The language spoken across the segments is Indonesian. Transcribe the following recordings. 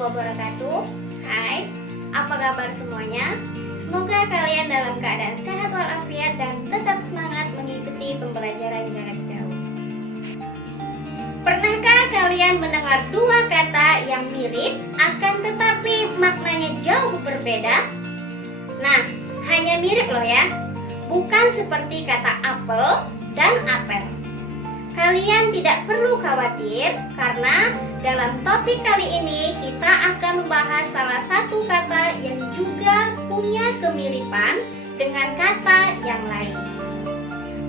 wabarakatuh. Hai, apa kabar semuanya? Semoga kalian dalam keadaan sehat walafiat dan tetap semangat mengikuti pembelajaran jarak jauh. Pernahkah kalian mendengar dua kata yang mirip akan tetapi maknanya jauh berbeda? Nah, hanya mirip loh ya, bukan seperti kata apel dan apel. Kalian tidak perlu khawatir karena dalam topik kali ini kita akan membahas salah satu kata yang juga punya kemiripan dengan kata yang lain.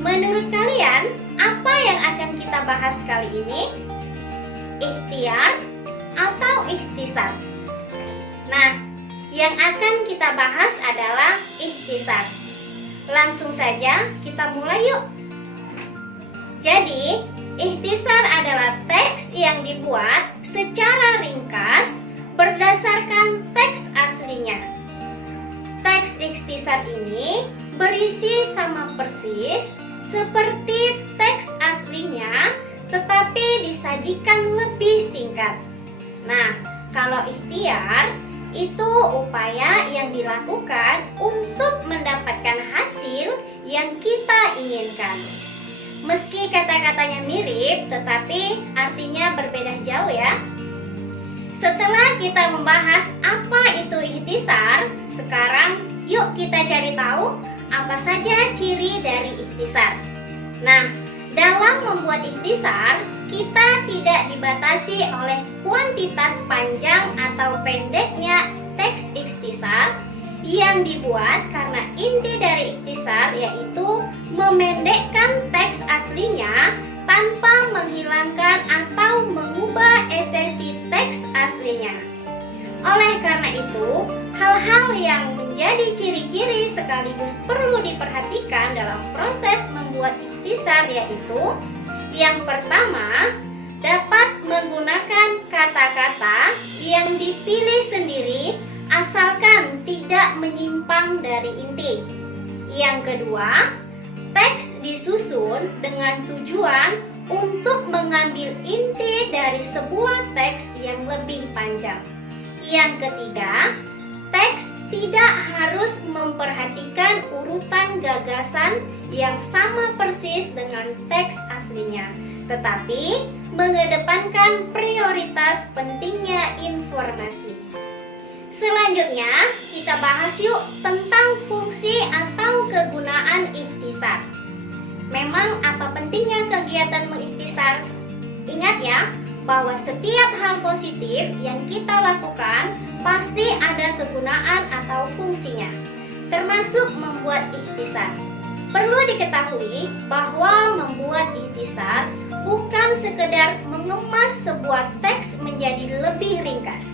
Menurut kalian, apa yang akan kita bahas kali ini? Ikhtiar atau ikhtisar? Nah, yang akan kita bahas adalah ikhtisar. Langsung saja kita mulai yuk. Jadi, ikhtisar adalah teks yang dibuat secara ringkas berdasarkan teks aslinya. Teks ikhtisar ini berisi sama persis seperti teks aslinya, tetapi disajikan lebih singkat. Nah, kalau ikhtiar itu upaya yang dilakukan untuk mendapatkan hasil yang kita inginkan. Meski kata-katanya mirip, tetapi artinya berbeda jauh ya. Setelah kita membahas apa itu ikhtisar, sekarang yuk kita cari tahu apa saja ciri dari ikhtisar. Nah, dalam membuat ikhtisar, kita tidak dibatasi oleh kuantitas panjang atau pendeknya teks ikhtisar yang dibuat karena inti dari ikhtisar yaitu memendekkan teks aslinya tanpa menghilangkan atau mengubah esensi teks aslinya. Oleh karena itu, hal-hal yang menjadi ciri-ciri sekaligus perlu diperhatikan dalam proses membuat ikhtisar yaitu: yang pertama, dapat menggunakan kata-kata yang dipilih sendiri asalkan tidak menyimpang dari inti. Yang kedua, teks disusun dengan tujuan untuk mengambil inti dari sebuah teks yang lebih panjang. Yang ketiga, teks tidak harus memperhatikan urutan gagasan yang sama persis dengan teks aslinya, tetapi mengedepankan prioritas pentingnya informasi. Selanjutnya, kita bahas yuk tentang fungsi atau kegunaan ikhtisar. Memang apa pentingnya kegiatan mengikhtisar? Ingat ya, bahwa setiap hal positif yang kita lakukan pasti ada kegunaan atau fungsinya, termasuk membuat ikhtisar. Perlu diketahui bahwa membuat ikhtisar bukan sekedar mengemas sebuah teks menjadi lebih ringkas.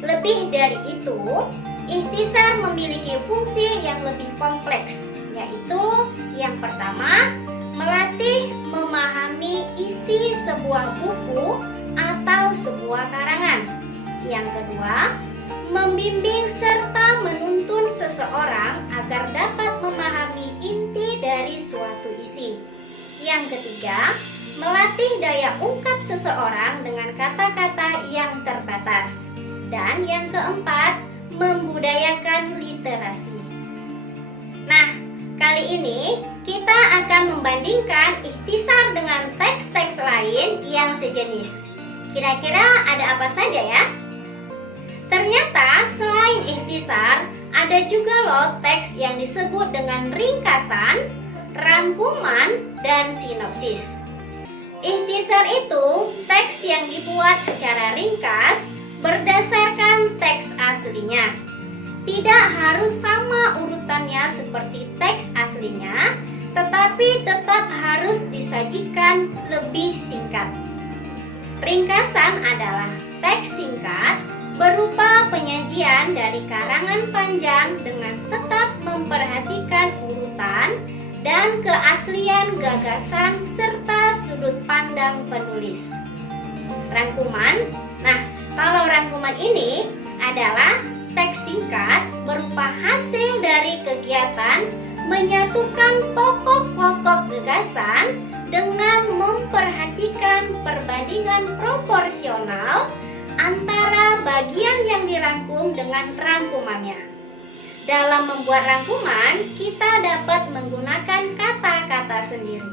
Lebih dari itu, ikhtisar memiliki fungsi yang lebih kompleks, yaitu yang pertama, melatih memahami isi sebuah buku atau sebuah karangan. Yang kedua, membimbing serta menuntun seseorang agar dapat memahami inti dari suatu isi. Yang ketiga, melatih daya ungkap seseorang dengan kata-kata yang terbatas. Dan yang keempat, membudayakan literasi. Nah, kali ini kita akan membandingkan ikhtisar dengan teks-teks lain yang sejenis. Kira-kira ada apa saja ya? Ternyata selain ikhtisar, ada juga loh teks yang disebut dengan ringkasan, rangkuman, dan sinopsis. Ikhtisar itu teks yang dibuat secara ringkas berdasarkan teks aslinya. Tidak harus sama urutannya seperti teks aslinya, tetapi tetap harus disajikan lebih singkat. Ringkasan adalah teks singkat berupa penyajian dari karangan panjang dengan tetap memperhatikan urutan dan keaslian gagasan serta sudut pandang penulis. Rangkuman, nah kalau rangkuman ini adalah teks singkat berupa hasil dari kegiatan menyatukan pokok-pokok gagasan dengan memperhatikan perbandingan proporsional antara bagian yang dirangkum dengan rangkumannya. Dalam membuat rangkuman, kita dapat menggunakan kata-kata sendiri.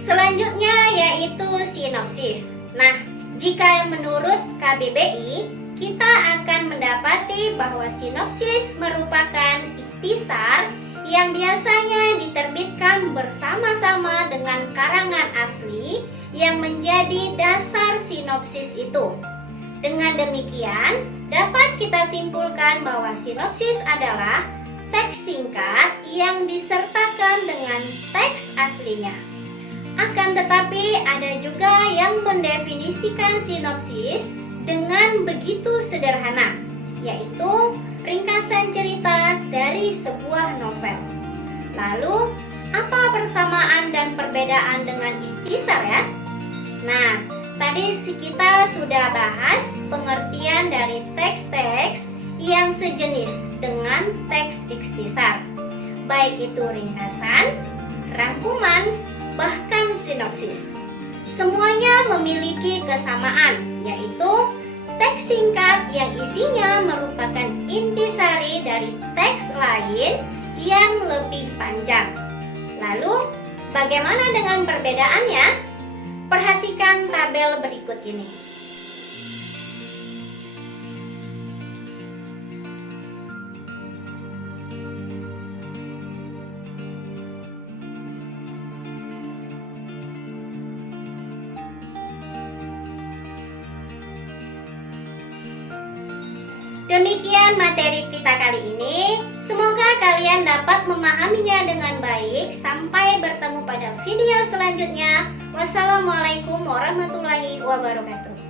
Selanjutnya yaitu sinopsis. Nah, jika menurut KBBI, kita akan mendapati bahwa sinopsis merupakan ikhtisar yang biasanya diterbitkan bersama-sama dengan karangan asli yang menjadi dasar sinopsis itu. Dengan demikian, dapat kita simpulkan bahwa sinopsis adalah teks singkat yang disertakan dengan teks aslinya. Akan tetapi ada juga yang mendefinisikan sinopsis dengan begitu sederhana, yaitu ringkasan cerita dari sebuah novel. Lalu, apa persamaan dan perbedaan dengan ikhtisar ya? Nah, tadi kita sudah bahas pengertian dari teks-teks yang sejenis dengan teks ikhtisar, baik itu ringkasan, rangkuman, bahkan sinopsis. Semuanya memiliki kesamaan, yaitu teks singkat yang isinya merupakan intisari dari teks lain yang lebih panjang. Lalu, bagaimana dengan perbedaannya? Perhatikan tabel berikut ini. Demikian materi kita kali ini. Semoga kalian dapat memahaminya dengan baik. Sampai bertemu pada video selanjutnya. Wassalamualaikum warahmatullahi wabarakatuh.